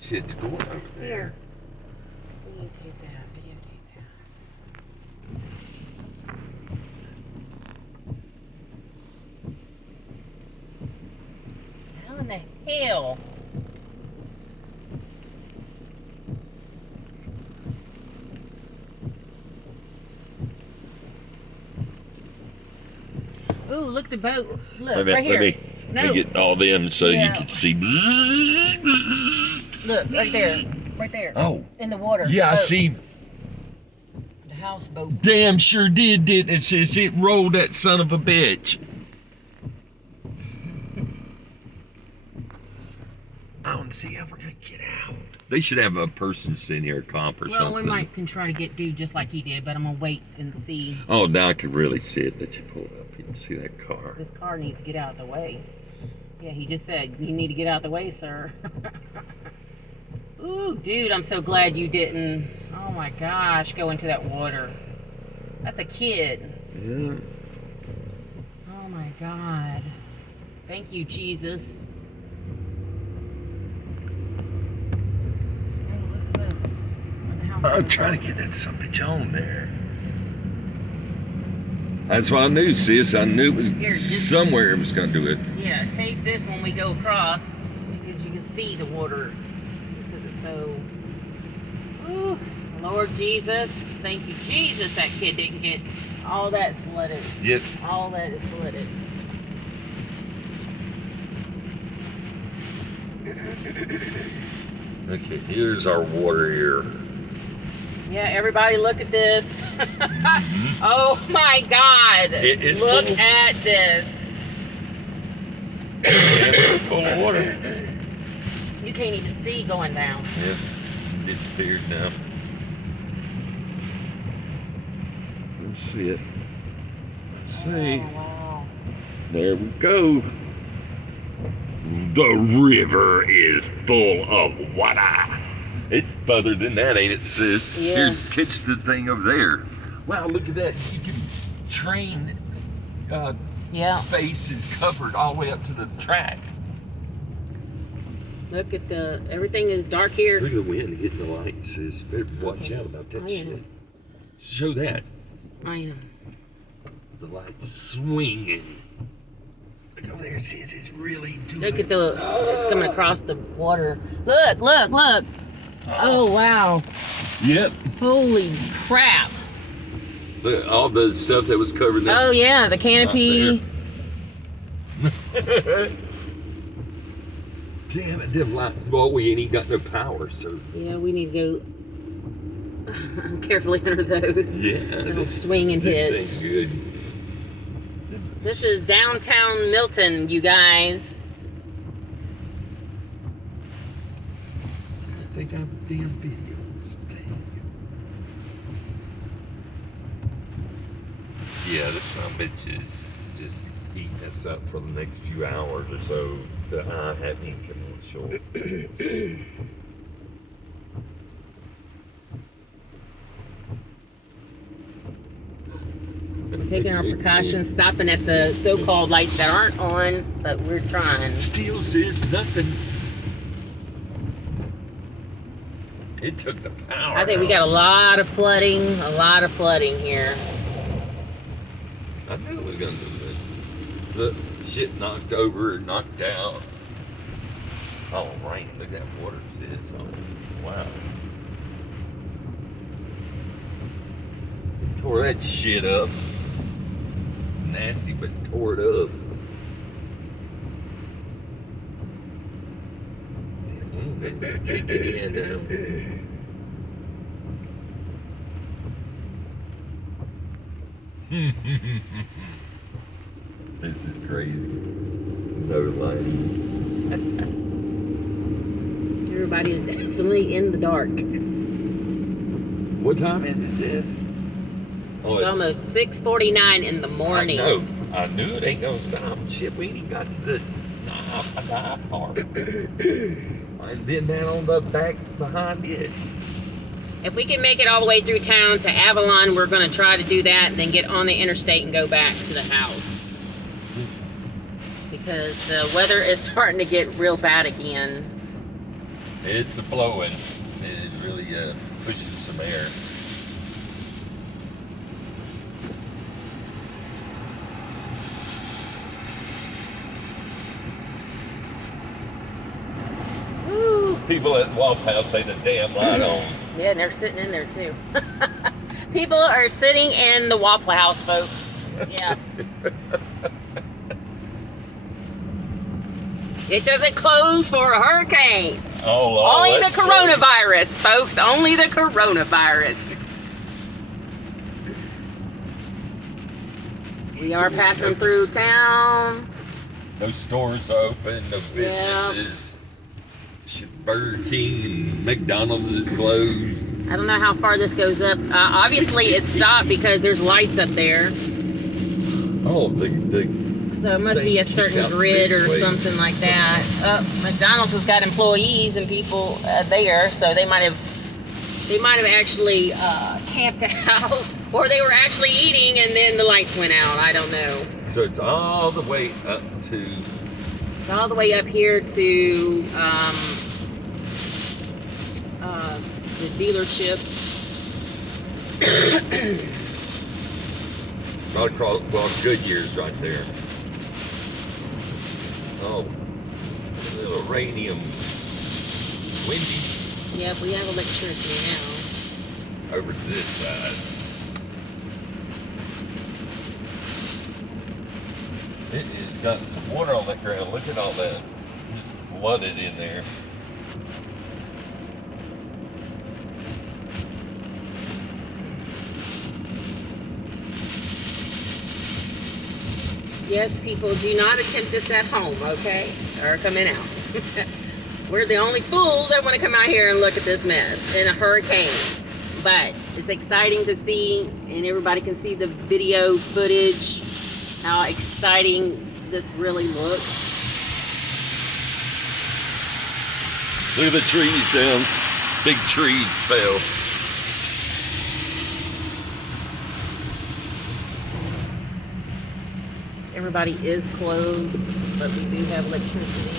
Shit's going over there. Here. Videotape that. How in the hell? Ooh, look at the boat. Look, right here. Let me get all them so you can see. Look, right there. Right there. Oh. In the water. Yeah, I see. The houseboat. Damn sure didn't it? It says it rolled that son of a bitch. I don't see how we're gonna get out. They should have a person sitting here, a comp or something. Well, we can try to do just like he did, but I'm gonna wait and see. Oh, now I can really see it that you pulled up. You can see that car. This car needs to get out of the way. Yeah, he just said, you need to get out of the way, sir. Ooh, dude, I'm so glad you didn't, oh my gosh, go into that water. That's a kid. Yeah. Oh my God. Thank you, Jesus. Oh, look at the I'm trying to get that son of a bitch on there. That's what I knew, sis. I knew it was somewhere it was going to do it. Yeah, tape this when we go across because you can see the water because it's so... Ooh, Lord Jesus. Thank you, Jesus, that kid didn't get... All that's flooded. Yep. All that is flooded. Okay, here's our water here. Yeah, everybody look at this. Oh my God. Look full. at this. It's full of water. You can't even see going down. Yeah, disappeared now. Let's see it. Let's see. Oh, wow. There we go. The river is full of water. It's further than that, ain't it, sis? Yeah. Here, catch the thing over there. Wow, look at that. You can train space is covered all the way up to the track. Look at everything is dark here. Look at the wind hitting the lights, sis. Better watch out about that shit. Show that. I am. The lights swinging. Look over there, sis. It's really doing Look at it's coming across the water. Look, look, look. Oh, wow. Yep. Holy crap. Look, all the stuff that was covered. Oh, yeah, the canopy. Damn it, them lights. Well, we ain't even got no power, so. Yeah, we need to go carefully under those. Yeah. It'll swing and hit. This ain't good. This is downtown Milton, you guys. They got the damn video on this thing. Yeah, this son of a bitch is just eating us up for the next few hours or so. The eye hadn't even come on shore. Taking our precautions, stopping at the so-called lights that aren't on, but we're trying. Still says nothing. It took the power. I think we got a lot of flooding here. I knew it was gonna do this. Look, shit knocked over, knocked out. Oh, rain! Look at that water, sis. Oh, wow. Tore that shit up. Nasty, but tore it up. Kick it in now. This is crazy. No lighting. Everybody is definitely in the dark. What time is this? Oh, It's almost 6:49 in the morning. I knew it ain't gonna stop. Shit, we ain't even got to the knife part. And then down on the back behind it. If we can make it all the way through town to Avalon, we're going to try to do that, then get on the interstate and go back to the house. Because the weather is starting to get real bad again. It's blowing. It really pushing some air. Woo. People at Waffle House say the damn light on. Yeah, and they're sitting in there too. People are sitting in the Waffle House, folks. Yeah. It doesn't close for a hurricane. Only the coronavirus, folks. Only the coronavirus. We are passing through town. No stores are open, no businesses. Burger King and McDonald's is closed. I don't know how far this goes up. Obviously, it's stopped because there's lights up there. Oh, So it must be a certain grid or something like that. McDonald's has got employees and people there, so they might have actually camped out, or they were actually eating and then the lights went out. I don't know. So it's all the way up to. It's all the way up here to the dealership. Right across, well, Goodyear's right there. Oh, a little radium windy. Yeah, we have electricity now. Over to this side. It has got some water on that ground. Look at all that. Just flooded in there. Yes, people, do not attempt this at home, okay? Or coming out. We're the only fools that want to come out here and look at this mess in a hurricane. But it's exciting to see, and everybody can see the video footage, how exciting this really looks. Look at the trees down. Big trees fell. Everybody is closed, but we do have electricity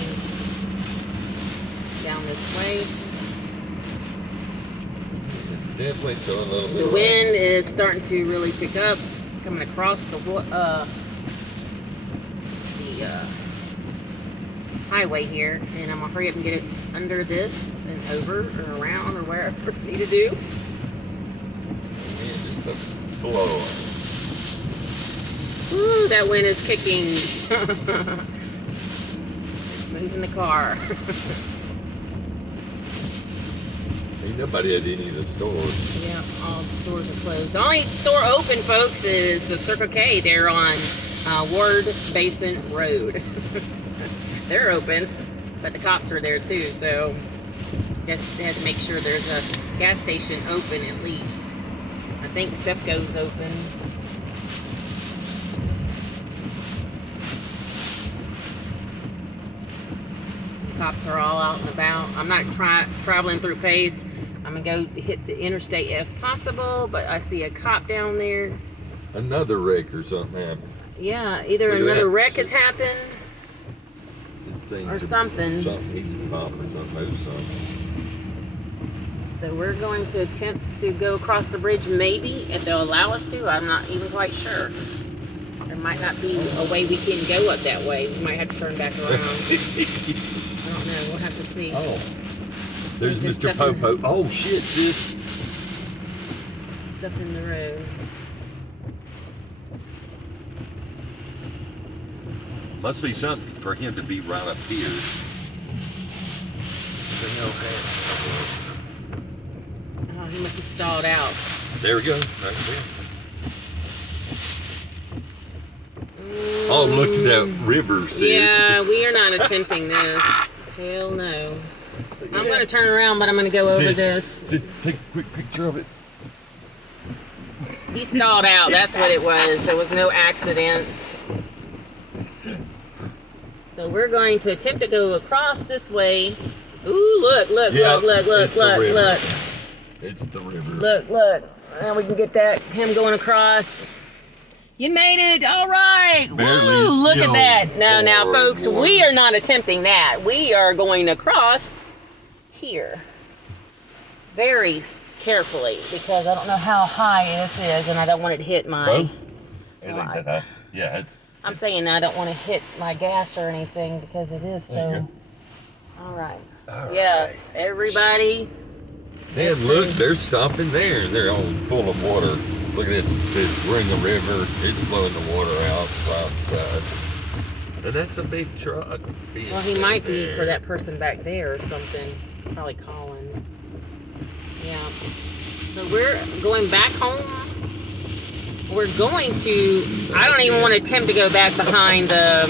down this way. It's definitely still a little bit. The wind is starting to really pick up, coming across the highway here, and I'm gonna hurry up and get it under this and over or around or wherever we need to do. Man, just a blow. Ooh, that wind is kicking. It's moving the car. Ain't nobody at any of the stores. Yeah, all the stores are closed. The only store open, folks, is the Circle K. They're on Ward Basin Road. They're open, but the cops are there too, so I guess they had to make sure there's a gas station open at least. I think Sefco's open. The cops are all out and about. I'm not traveling through Pace. I'm gonna go hit the interstate if possible, but I see a cop down there. Another wreck or something happened. Yeah, either another wreck has happened or something. Something needs to pop or something. So we're going to attempt to go across the bridge, maybe, if they'll allow us to. I'm not even quite sure. There might not be a way we can go up that way. We might have to turn back around. I don't know. We'll have to see. Oh, there's Mr. Popo. Oh, shit, sis. Stuff in the road. Must be something for him to be right up here. Oh, he must have stalled out. There we go. Right there. Oh, look at that river, sis. Yeah, we are not attempting this. Hell no. I'm going to turn around, but I'm going to go over this. Sis, take a quick picture of it. He stalled out. That's what it was. There was no accident. So we're going to attempt to go across this way. Ooh, look. It's the river. Look. Now we can get him going across. You made it. All right. Barely. Woo, look at that. Now, more folks, we are not attempting that. We are going across here very carefully because I don't know how high this is and I don't want it to hit my... Yeah, it's... I'm saying I don't want to hit my gas or anything because it is so... All right. Yes, everybody. Man, look, they're stopping there. They're all full of water. Look at this. It says we're in the river. It's blowing the water out outside. And that's a big truck. Well, he might be for that person back there or something. Probably calling. Yeah. So we're going back home. We're going to... I don't even want to attempt to go back behind the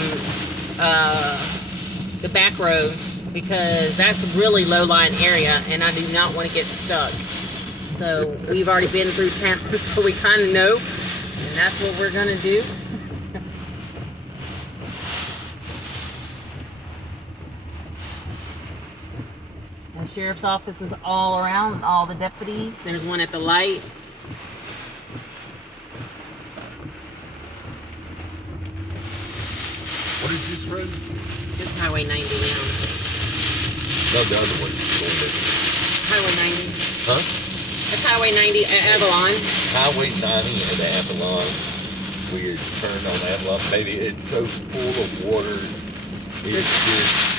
back road because that's a really low-lying area and I do not want to get stuck. So we've already been through town, so we kind of know, and that's what we're going to do. The sheriff's office is all around, all the deputies. There's one at the light. What is this road? This is Highway 90 now. No, the other one. Highway 90. Huh? That's Highway 90 at Avalon. Highway 90 at Avalon. We had turned on Avalon. Maybe it's so full of water. It's just...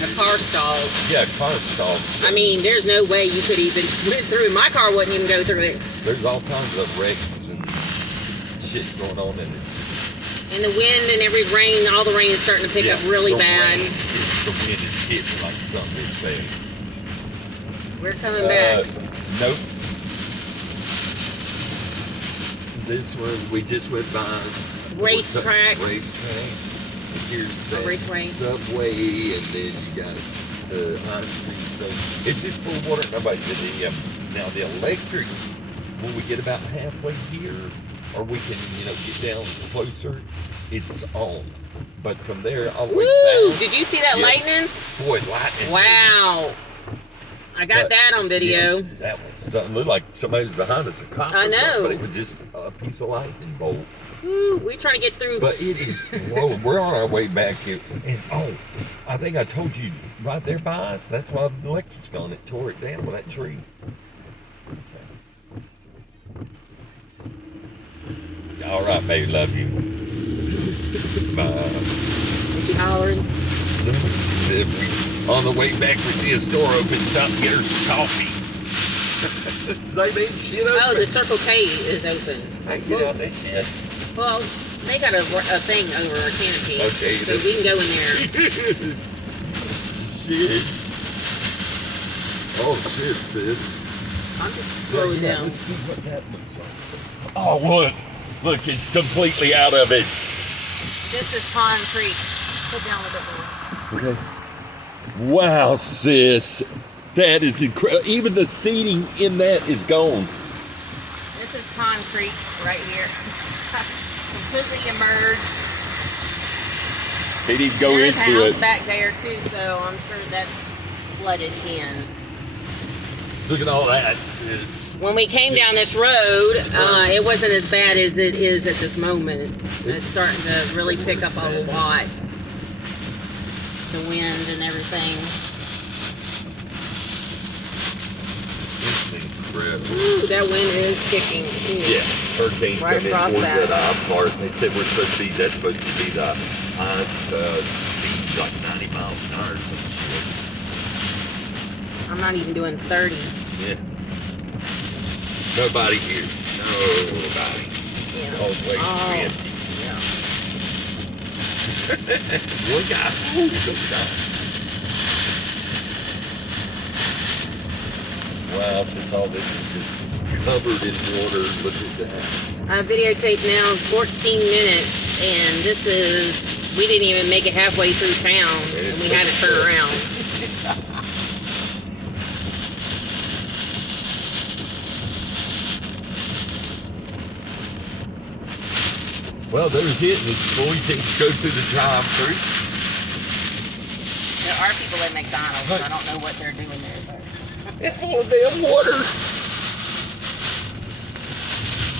A car stalled. Yeah, car stalled. I mean, there's no way you could even went through. My car wouldn't even go through it. There's all kinds of wrecks and shit going on in it. And the wind and every rain, all the rain is starting to pick up really bad. The wind is hitting like something bad. We're coming back. Nope. This one, we just went by. Racetrack. Here's that Raceway. Subway, and then you got the high street thing. It's just full of water. Nobody did it. Now the electric, when we get about halfway here, or we can, get down closer, it's on. But from there all the way down. Did you see that lightning? Boy, lightning. Wow. I got that on video. Yeah, that was something. Looked like somebody was behind us, a cop I or something, know. but it was just a piece of lightning bolt. Woo, we're trying to get through. But it is blowing. We're on our way back here. And, I think I told you right there by us, that's why the electric's gone. It tore it down with that tree. All right, baby, love you. Bye. Is she hollering? On the way back, we see a store open. Stop and get her some coffee. They made shit open. Oh, the Circle K is open. I can get out that shit. Well, they got a thing over our canopy. Okay, so we can go in there. Shit. Oh, shit, sis. I'm just slowing down. Let's see what that looks like. Oh, look. Look, it's completely out of it. This is Pond Creek. Put down a bit more. Okay. Wow, sis. That is incredible. Even the seating in that is gone. This is Pond Creek right here. Completely emerged. They need to go There's into a house it. back there too, so I'm sure that's flooded in. Look at all that, sis. When we came down this road, it wasn't as bad as it is at this moment. It's starting to really pick up a lot. The wind and everything. It's incredible. Ooh, that wind is kicking. Ooh. Yeah, hurricanes Right come in across towards that. that part. They said that's supposed to be the speed like 90 miles an hour or some shit. I'm not even doing 30. Yeah. Nobody here. Nobody. Yeah. All the way empty. Yeah. One guy. Wow, since all this is just covered in water, look at that. I videotaped now 14 minutes, and this is, we didn't even make it halfway through town, and we had to turn around. Well, there's it. It's before you can go through the drive-through. There are people at McDonald's, so I don't know what they're doing there. But. It's full of damn water.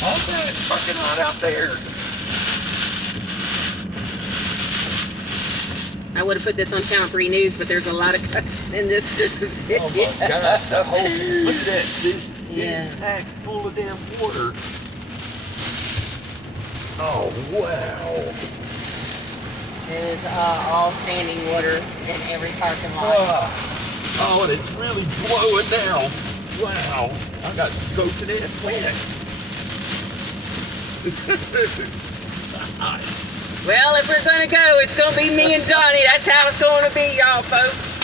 Oh, man, it's fucking hot out there. I would have put this on Channel 3 News, but there's a lot of cussing in this video. Oh my God! That whole look at that, sis. Yeah. It's packed full of damn water. Oh wow! It is all standing water in every parking lot. Oh, and it's really blowing now. Wow! I got soaked in it. It's wet. Well, if we're gonna go, it's gonna be me and Johnny. That's how it's gonna be, y'all folks.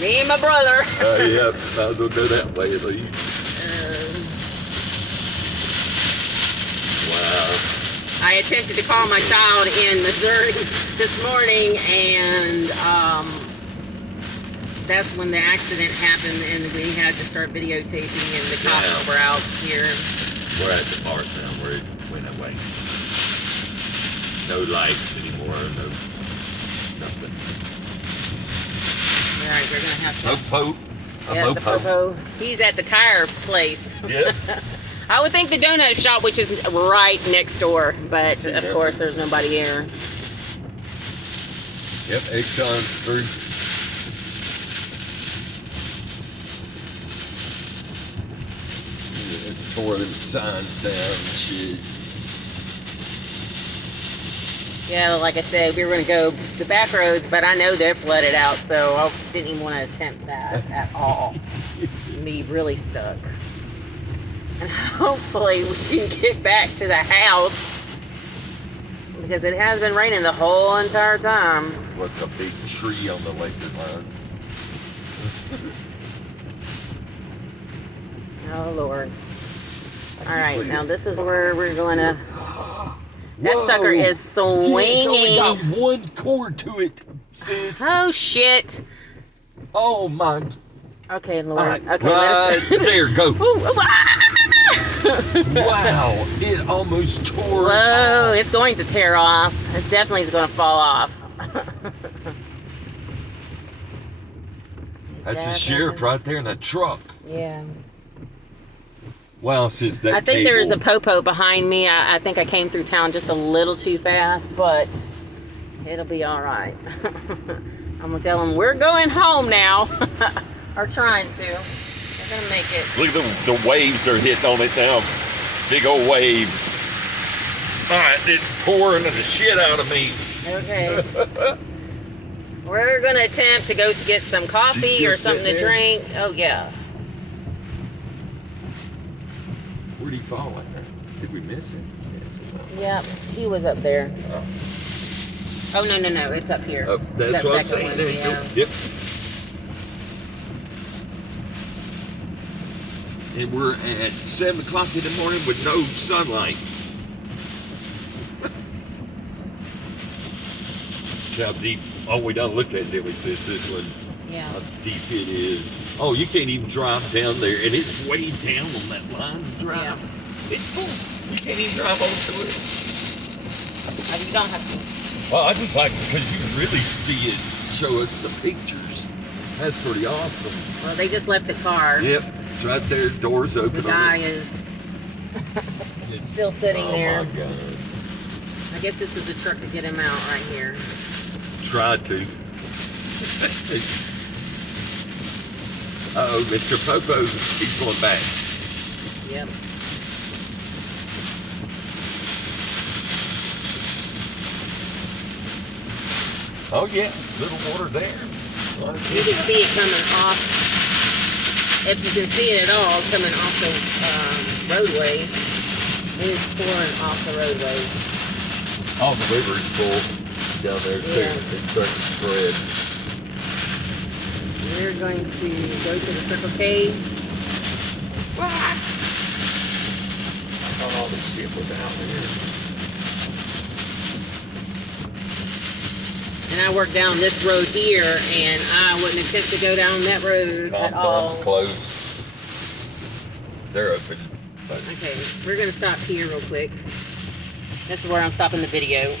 Me and my brother. Yeah, might as well go that way at least. Wow. I attempted to call my child in Missouri this morning, and that's when the accident happened, and we had to start videotaping, and the cops were out here. We're at the park now. We went away. No lights anymore. No nothing. All right, we're gonna have to. Mopo. Yeah, the Popo. He's at the tire place. Yeah. I would think the donut shop, which is right next door, but of course there's nobody here. Yep, Exxon's through. Yeah, tore them signs down and shit. Yeah, like I said, we were going to go the back roads, but I know they're flooded out, so I didn't even want to attempt that at all. Be really stuck. And hopefully we can get back to the house, because it has been raining the whole entire time. What's a big tree on the electric line? Oh, Lord. All right, now this is where we're going to... That sucker is swinging. Yeah, it's only got one cord to it, sis. Oh, shit. Oh, my. Okay, Lord. Right, Okay, let's... there, go. Ooh, Wow, it almost tore it Whoa, off. it's going to tear off. It definitely is going to fall off. That's the sheriff right there in that truck. Yeah. Wow, sis, that I think there is a cable- Popo behind me. I think I came through town just a little too fast, but it'll be all right. I'm going to tell them we're going home now. Or trying to. We're going to make it. Look at the waves are hitting on it now. Big old wave. All right, it's pouring the shit out of me. Okay. We're going to attempt to go get some coffee still or something to sitting there? drink. Oh, yeah. Where'd he fall at? Did we miss it? Yep, he was up there. Oh, no, it's up here. That's That what I'm second saying. one, There you yeah. go. Yep. And we're at 7 o'clock in the morning with no sunlight. How deep? Oh, we done looked at it, did we, sis? This one, Yeah. how deep it is. Oh, you can't even drive down there, and it's way down on that line to drive. Yeah. It's full. You can't even drive onto it. You don't have to. Well, I just like it because you really see it show us the pictures. That's pretty awesome. Well, they just left the car. Yep, it's right there. Doors open. The guy is It's still sitting there. Oh my God! I guess this is the truck to get him out right here. Tried to. Uh-oh, Mr. Popo, he's going back. Yep. Oh yeah, little water there. You can see it coming off. If you can see it at all, coming off the roadway. It is pouring off the roadway. Oh, the river is full down there too. Yeah. It's starting to spread. We're going to go to the Circle K. I thought all this shit was out here. And I work down this road here, and I wouldn't attempt to go down that road at all. Closed. They're open. But Okay, we're going to stop here real quick. This is where I'm stopping the video.